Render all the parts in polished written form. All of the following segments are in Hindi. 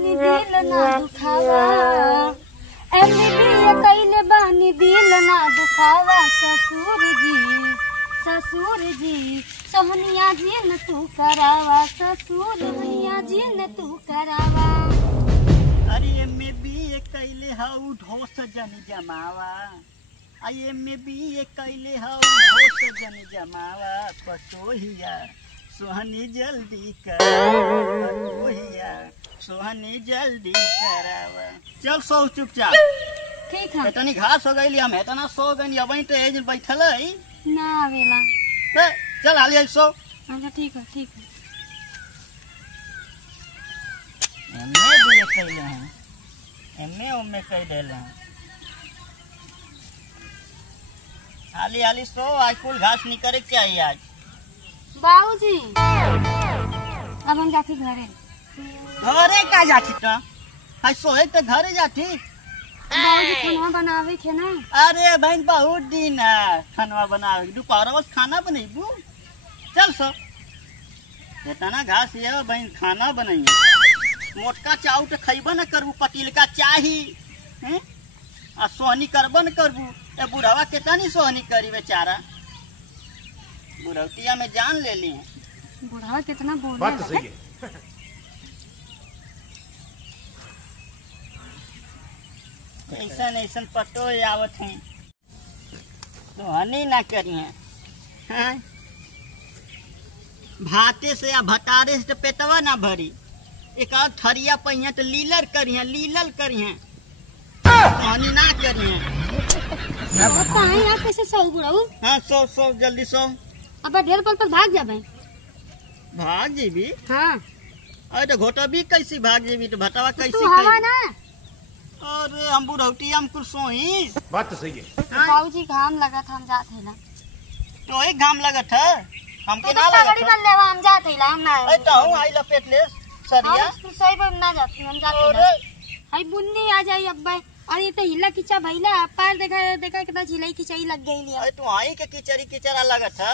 बानी दिल ना दुखावा, MBA कइले बानी दिल ना दुखावा। ससुर जी सोहनिया जी न तू करावा, ससुर जी न तू करावा। अरे MBA कइले हऊ ढोस जन जमावा, MBA कइले हऊ ढोस जन जमावा। पतोहिया सोहनी जल्दी करावा, सोहनी जल्दी करावा। चल सो चुपचाप। ठीक है। इतनी घास हो गई हम इतना सो गई अब तो एज बैठल है ना आवेला। चल हाली सो। अच्छा ठीक है ठीक है। MBA कइले हैं, MA कह दिल हैं। हाली हाली सो, आज कुल घास निकले चाहिए आज। बाबूजी अब हम जाती घरे। घरे का जाती तो आज सोए तो घरे जाती। बाबूजी खाना बनावे के ना। अरे बहन बहुत दिन है खाना बनावे, दोपहर बस खाना बनेबू। चल सो, इतना घास है बहन खाना बनाइए। मोटका चाउ तो खैबा न करबू, पतीलका चाही आ सोहनी करबा न करबू। ए बुढ़वा कितनी सोहनी करी बेचारा, बुढ़ौतिया में जान ले ली। बुढ़वा कितना बोल बात तो सही है। ऐसा पटो आवत है सोहनी ना करी है। भाते से या भटारे से तो पेटवा ना भरी, एक आध थरिया पहिया तो लीलर करी है सोहनी ना करी है। आप कैसे सो बुढ़ाऊ? हाँ सो जल्दी सो। अब ढेर पल पर भाग जाबे। भाग जेबी? हाँ। अरे तो घोटा भी कैसी भाग जेबी तो भटवा कैसी हवा ना। अरे हम बुढ़ौती हम कुछ सोही। बात तो सही है। बाबूजी घाम लगा था हम जाते ना। तो एक घाम लगा था हमके ना तो लगा गाड़ी कर लेवा हम जाते ला हम ना। अरे तो हूं आई लपेट ले सरिया। हम स्कूल सही पर ना जाते हम जाते ना। हाय बुन्नी आ जाई अब्बा। और ये तो हिला किचा भइला पैर देखा कितना झिलाई किचाई लग गई लिया। अरे तू आई के किचरा लगा था।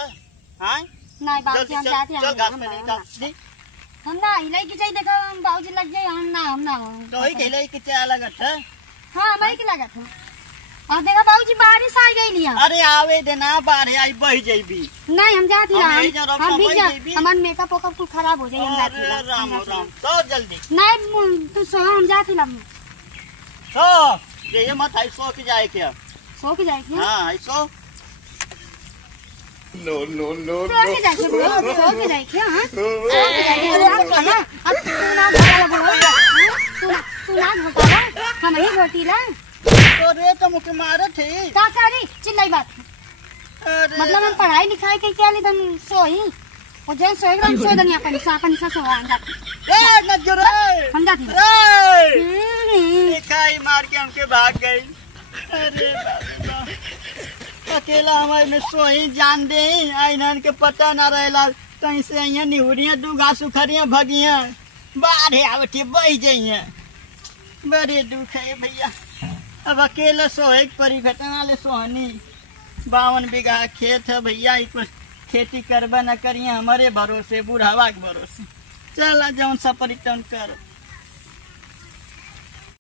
हां नहीं बाबूजी हम जाते हैं। चल घास पे नहीं का जी हम ना हिलाई किचाई देखा हम बाबूजी लग गए हम ना। तो ही हिलाई किचरा लगा था। हां हमारी की लगा था। और देखा बाबूजी बारिश आ गई लिया। अरे आवे देना बाहर आई बह जइबी। नहीं हम जाती हम भीग जा। हमार मेकअप ओकअप कुछ खराब हो जाई हम जाती। अरे राम सो जल्दी। नहीं तू सो हम जाती ला। सो ये मत आई सो के जाए क्या? सो के जाए क्या? हां आई सो। नो सो के जाए क्या? हां सो के जाए। अब तू ना घोटा हम ही घोटी ला। तो रे तो मुके मारत है का करी चिल्लाई बात। मतलब हम पढ़ाई लिखाई के क्या लिए हम सोई और जैन सोए हम सो दनिया अपन सा सो हम जाते। ए न जोरे हम जाते। ए खाई मार के हमके भाग गई। अरे बाबा अकेला हमारे में सोई जान दे आई नन के पता ना रहेला कहीं से यहाँ निहुरियां दूगा सुखरियां भगियां बाढ़े आवती बह जाइए। बड़े दुख है भैया, अब अकेले सोए परी घटना ले सोहनी। 52 बीघा खेत है भैया, कुछ खेती करबा न करिए हमारे भरोसे बुढ़ावा के भरोसे। चल जौन सा परिटन कर।